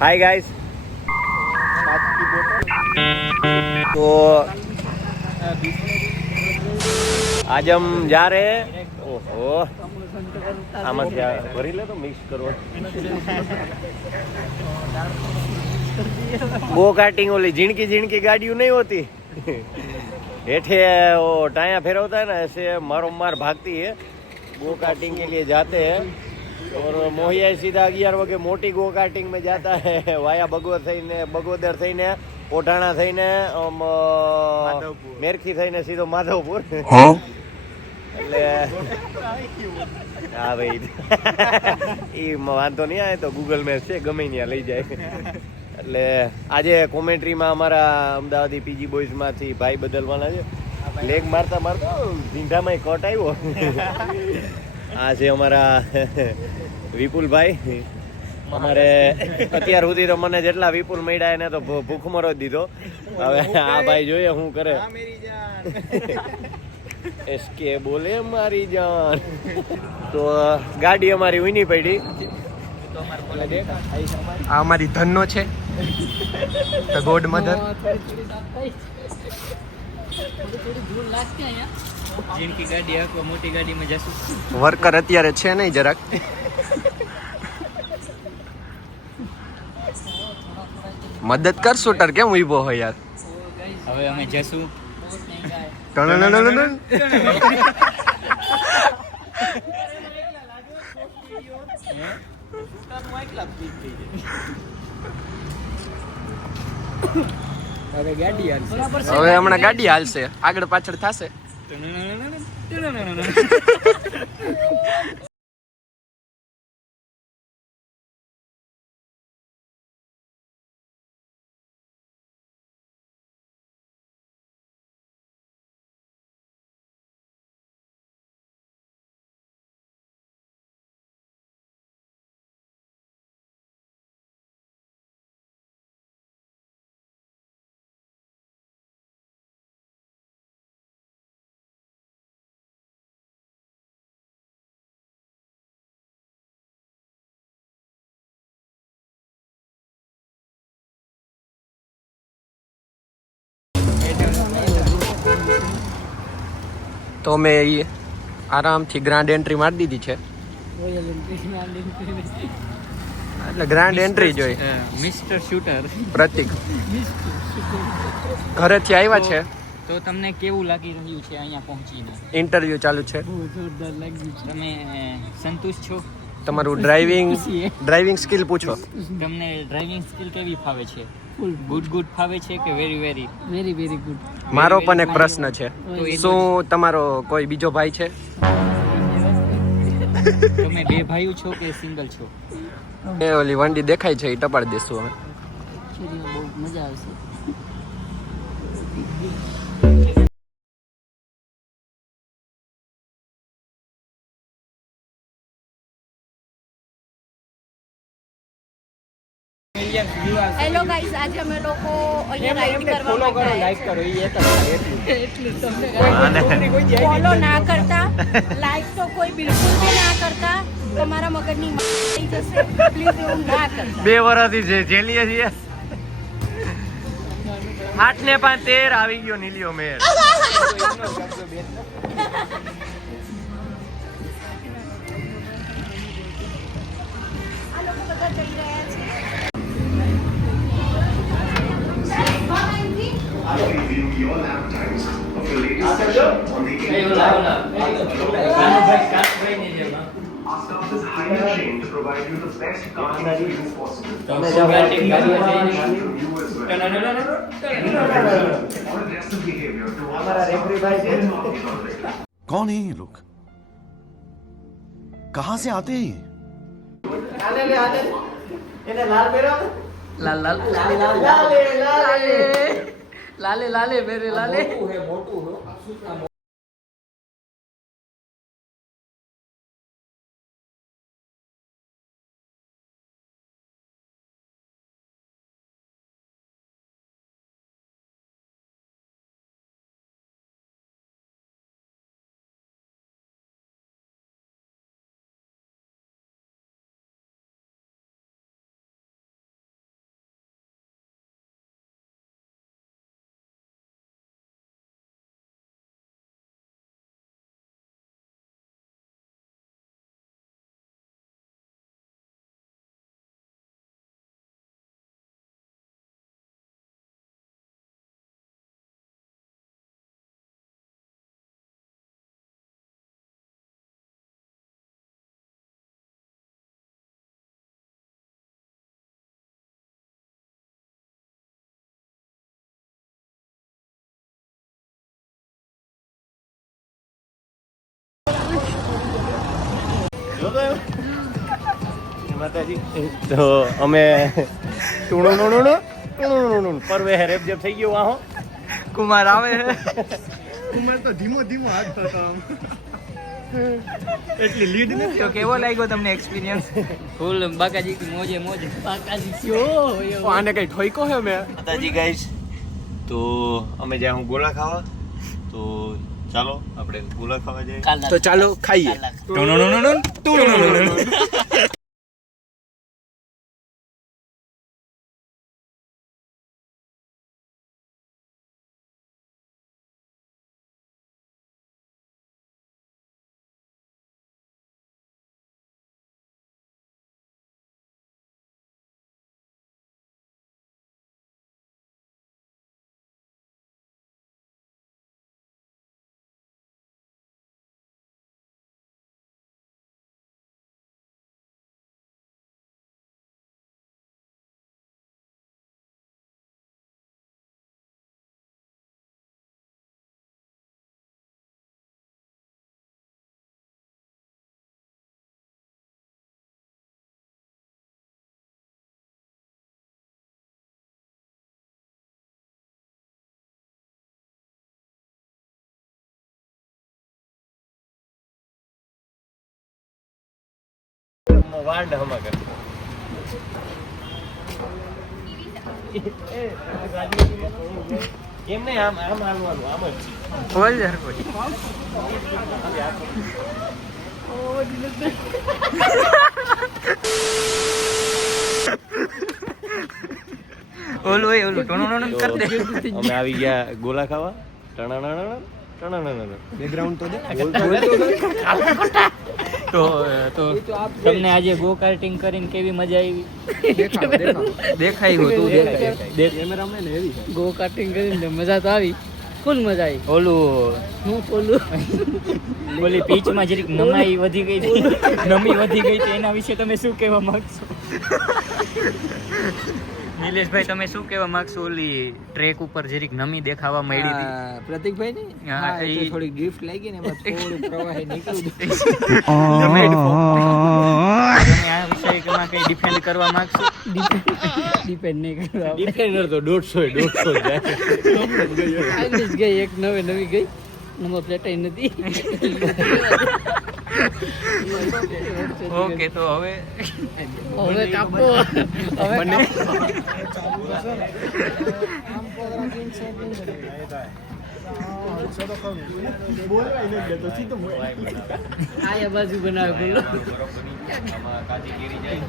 Hi guys. तो आज हम जा रहे हैं। ओहो આમાં ભરી લે તો મિક્સ કરો। गो कार्टिंग वाली झिणकी झिणकी गाड़ियों नहीं होती हेठे वो टाया फेरवता है ना, ऐसे मारो मार भागती है। गो कार्टिंग के लिए जाते हैं और मोहिया सीधा 11 वागे मोटी गो कार्टिंग में जाता है वाया बगोदर થઈને ઓઢાણા થઈને મેરખી થઈને સીધો માધવપુર। એટલે હા ભાઈ એ વાંધો નહીં આવે તો ગૂગલ મેપ છે, ગમે ત્યાં લઈ જાય। એટલે આજે કોમેન્ટ્રીમાં અમારા અમદાવાદી પીજી બોયઝમાંથી ભાઈ બદલવાના છે। લેગ મારતા મારતા ઝીંઢામાં કટ આવ્યો। આ છે અમારા વિપુલભાઈ। અમારે અત્યાર સુધી તો મને જેટલા વિપુલ મળ્યા એને તો ભૂખમરો જ દીધો। હવે આ ભાઈ જોઈએ શું કરે। એસકે બોલે મારી જાન। તો ગાડી અમારી ઊની પડી। આ અમારી ધનનો છે, ધ ગોડ મધર। जिनकी गाड़ी है मोटी गाड़ी में जैसे વર્કર અત્યારે છે નહીં જરાક। મદદ કર શૂટર, કેમ ઊભો હોય યાર। હવે અમે જશું હવે ગાડી હાલશે। હવે હમણાં ગાડી હાલશે, આગળ પાછળ થશે। તો મેં એ આરામથી ગ્રાન્ડ એન્ટ્રી મારી દીધી છે, એટલે ગ્રાન્ડ એન્ટ્રી જોઈ। મિસ્ટર શૂટર પ્રતિક ઘરેથી આવ્યા છે। તો તમને કેવું લાગી રહ્યું છે અહીંયા પહોંચીને? ઇન્ટરવ્યુ ચાલુ છે। તમે સંતુષ્ટ છો? તમારું ડ્રાઇવિંગ સ્કિલ પૂછો। તમને ડ્રાઇવિંગ સ્કિલ કેવી ફાવે છે? ગુડ ફાવે છે કે વેરી ગુડ? મારો પણ એક પ્રશ્ન છે, શું તમારો કોઈ બીજો ભાઈ છે? તમે બે ભાઈઓ છો કે સિંગલ છો? એ ઓલી વંડી દેખાય છે એ ટપાડી દેશું અમે। બહુ મજા આવશે। હેલો ગાઈસ, આજે અમે લોકો અહીંયા રાઈડ કરવા માટે લાઈક કરો ફોલો ના કરતા, લાઈક તો કોઈ બિલકુલ બી ના કરતા, તમારા મગજની થઈ જશે, પ્લીઝ એવું ના કરતા। 2 વર્ષથી જેલીએ છીએ। 8 ને 5 13 આવી ગયો નીલિયો મેર। આ લોકો બધા જઈ રહ્યા છે। Your lap times of the latest session on the Our staff is highly trained to provide you the best karting experience possible. To you as well. Or aggressive behavior towards our staff will not be tolerated. कौन है ये लोग? कहां से आते हैं ये? લાલે મેરે લાલે। તો એમ માતાજી તો અમે ટૂણું પરવે રેપ જેપ થઈ ગયું આહો કુમાર આવે છે એટલી લીડ નથી તો કેવો લાગ્યો તમને એક્સપિરિયન્સ ફૂલ બાકાજી કી મોજે મોજે બાકાજી ક્યો આને કઈ ઠોઈકો હે મેં માતાજી ગાઈસ તો અમે જ્યાં હું ગોળા ખાવા તો ચાલો આપણે ગોળા ખાવા જઈએ તો ચાલો ખાઈએ વાંડ હમા કર એમ નહીં આમ હાલવાનું આમ જ બોલ યાર કોઈ ઓલું ટોણોણો કર દે અમે આવી ગયા ગોલા ખાવા ટણાણાણા બેકગ્રાઉન્ડ તો દે તો તમને આજે ગો કાર્ટિંગ કરીને કેવી મજા આવી દેખાય તું કેમેરામેન એવી ગો કાર્ટિંગ કરીને મજા તો આવી ફૂલ મજા આવી ઓલી પીચમાં જરીક નમી વધી ગઈ હતી એના વિશે તમે શું કહેવા માંગશો નિલેશભાઈ તમે શું કહેવા માંગશો ઓલી ટ્રેક ઉપર જરીક નમી દેખાવા મળી હતી પ્રતિકભાઈ ને હા, એ થોડી ગિફ્ટ લાગી ને એમાં થોડું પ્રવાહી નીકળ્યું તમે આ વિષયમાં કઈ ડિફેન્ડ કરવા માંગશો ડિપેન્ડ નહીં કરવા ડિફેન્ડર તો 150 જાય આગળ ગઈ એક નવી ગઈ નંબર પ્લેટ નથી ઓકે તો હવે કાપો આ બાજુ બનાવે બોલો આમાં કાચી કેરી જાય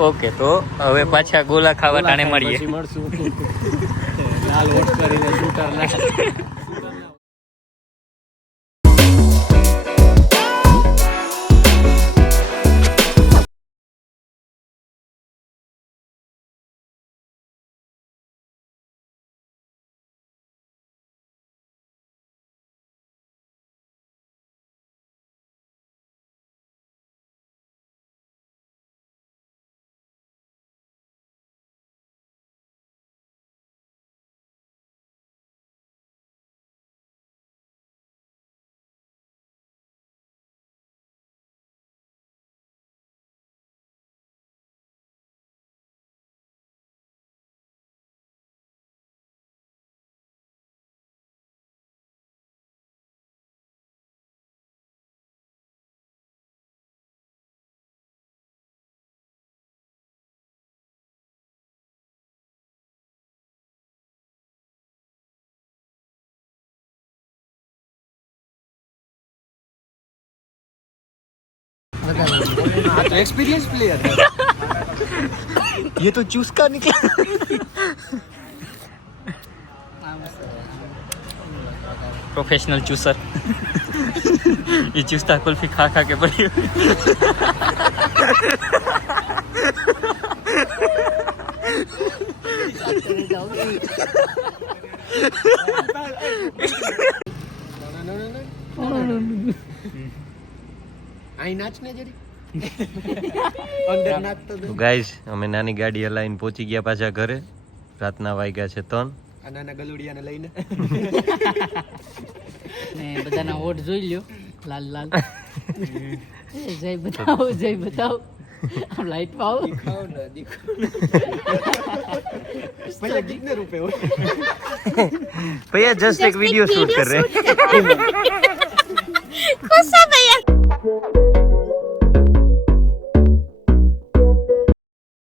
ઓકે તો હવે પાછા ગોલા ખાવા ટાણે મળીએ પછી મળશું લાલ વોટ કરીને શૂટર ના तो एक्सपीरियंस प्लेयर है ये तो चूसका निकला प्रोफेशनल चूसर ये चूसता कुल्फी खा खा के बड़ी ગાઈઝ અમે નાની ગાડી હલાવીને પહોંચી ગયા પાછા ઘરે રાતના વાગ્યા છે 3 આ નાના ગલુડિયાને લઈને ને બધાના હોઠ જોઈ લ્યો લાલ લાલ જય બતાવો આમ લાઈટ માં આવો ખાઓ ને દીખો ભલે ગીતને રૂપે હોય भैया जस्ट एक वीडियो शूट कर रहे हैं गुस्सा भैया